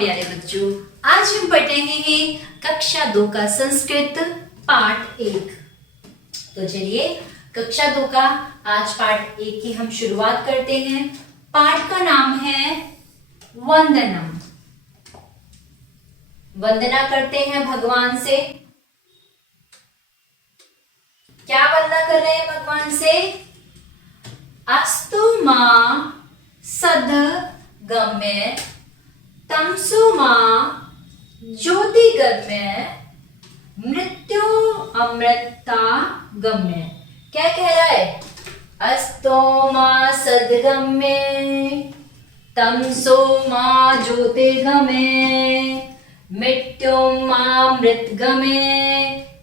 प्यारे बच्चों, आज हम पढ़ रहे हैं कक्षा 2 का संस्कृत पाठ 1। तो चलिए कक्षा 2 का आज पाठ 1 की हम शुरुआत करते हैं। पाठ का नाम है वंदनम। वंदना करते हैं भगवान से। क्या वंदना कर रहे हैं भगवान से? अस्तु मां सद्गम्य तमसो मां ज्योतिगम्य मृत्यु अमृता गम्य। क्या कह रहा है? अस्तो मां सद्गम्य तमसो मां ज्योतिर्गम्य मृत्यु मां मृतगम्य।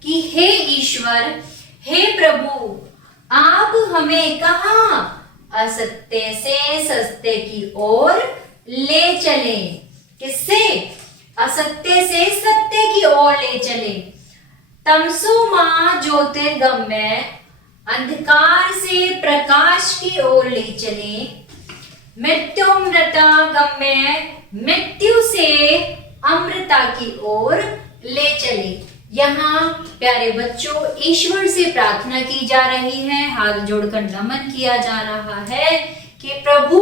कि हे ईश्वर, हे प्रभु, आप हमें कहां असत्य से सत्य की ओर ले चले। किससे? असत्य से सत्य की ओर ले चले। तमसो मां ज्योतिर्गम्य, अंधकार से प्रकाश की ओर ले चले। मृत्युमृता गम्य, मृत्यु से अमृता की ओर ले चले। यहाँ प्यारे बच्चों ईश्वर से प्रार्थना की जा रही है, हाथ जोड़कर नमन किया जा रहा है कि प्रभु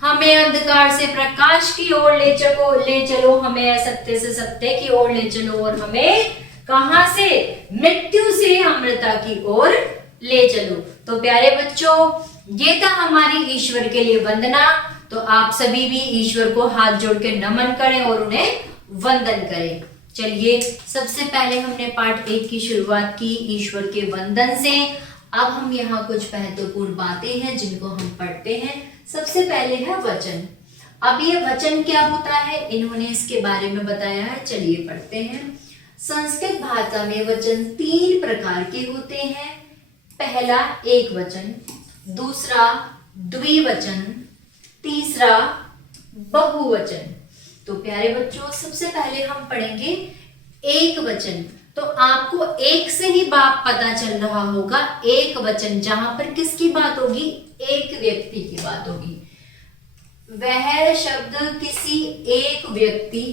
हमें अंधकार से प्रकाश की ओर ले चलो, हमें असत्य से सत्य की ओर ले चलो और हमें कहां से? मृत्यु से अमृता की ओर ले चलो। तो प्यारे बच्चों ये था हमारी ईश्वर के लिए वंदना। तो आप सभी भी ईश्वर को हाथ जोड़ के नमन करें और उन्हें वंदन करें। चलिए सबसे पहले हमने पाठ 1 की शुरुआत की ईश्वर के वंदन से। अब हम यहाँ कुछ महत्वपूर्ण बातें हैं जिनको हम पढ़ते हैं। सबसे पहले है वचन। अब ये वचन क्या होता है इन्होंने इसके बारे में बताया है। चलिए पढ़ते हैं। संस्कृत भाषा में वचन 3 प्रकार के होते हैं। पहला एक वचन, दूसरा द्विवचन, तीसरा बहुवचन। तो प्यारे बच्चों सबसे पहले हम पढ़ेंगे एक वचन। तो आपको एक से ही बात पता चल रहा होगा। एक वचन जहां पर किसकी बात होगी? एक व्यक्ति की बात होगी। वह शब्द किसी एक व्यक्ति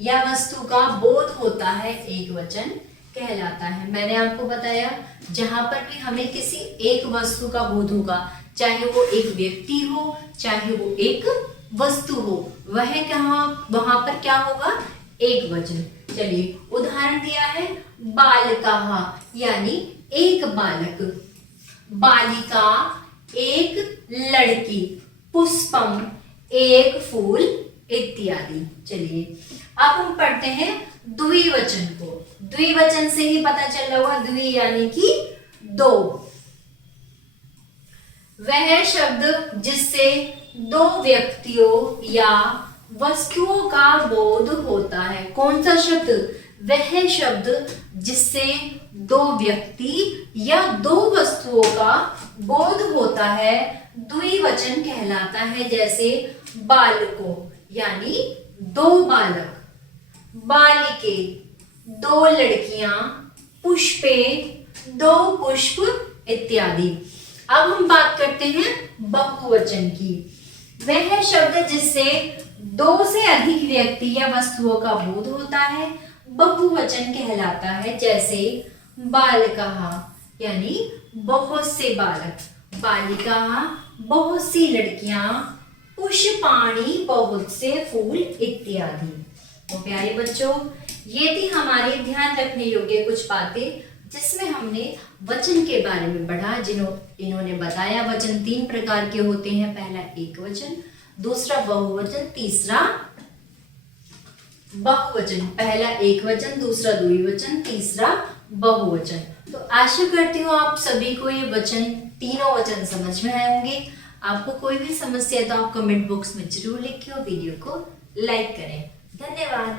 या वस्तु का बोध होता है, एक वचन कहलाता है। मैंने आपको बताया जहां पर भी हमें किसी एक वस्तु का बोध होगा, चाहे वो एक व्यक्ति हो चाहे वो एक वस्तु हो, वहां पर क्या होगा? एक वचन। चलिए उदाहरण दिया है बालकाः यानी एक बालक, बालिका एक लड़की, पुष्पम एक फूल इत्यादि। चलिए अब हम पढ़ते हैं द्विवचन को। द्विवचन से ही पता चल रहा होगा, द्वि यानी कि 2। वह शब्द जिससे 2 व्यक्तियों या वस्तुओं का बोध होता है। कौन सा शब्द? वह शब्द जिससे 2 व्यक्ति या 2 वस्तुओं का बोध होता है द्विवचन कहलाता है। जैसे बालकों यानी 2 बालक, बालिके 2 लड़कियां, पुष्पे 2 पुष्प इत्यादि। अब हम बात करते हैं बहुवचन की। वह शब्द जिससे 2 से अधिक व्यक्ति या वस्तुओं का बोध होता है बहुवचन कहलाता है। जैसे बालकाः यानी बहुत से बालक, बालिकाः बहुत सी लड़कियां, पुष्पाणि बहुत से फूल इत्यादि। तो प्यारे बच्चों ये थी हमारी ध्यान रखने योग्य कुछ बातें जिसमें हमने वचन के बारे में पढ़ा। इन्होंने बताया वचन 3 प्रकार के होते हैं। पहला एक वचन, दूसरा बहुवचन, तीसरा बहुवचन। पहला एक वचन, दूसरा द्विवचन, तीसरा बहुवचन। तो आशा करती हूँ आप सभी को ये वचन, तीनों वचन समझ में आए होंगे। आपको कोई भी समस्या है तो आप कमेंट बॉक्स में जरूर लिखिए और वीडियो को लाइक करें। धन्यवाद।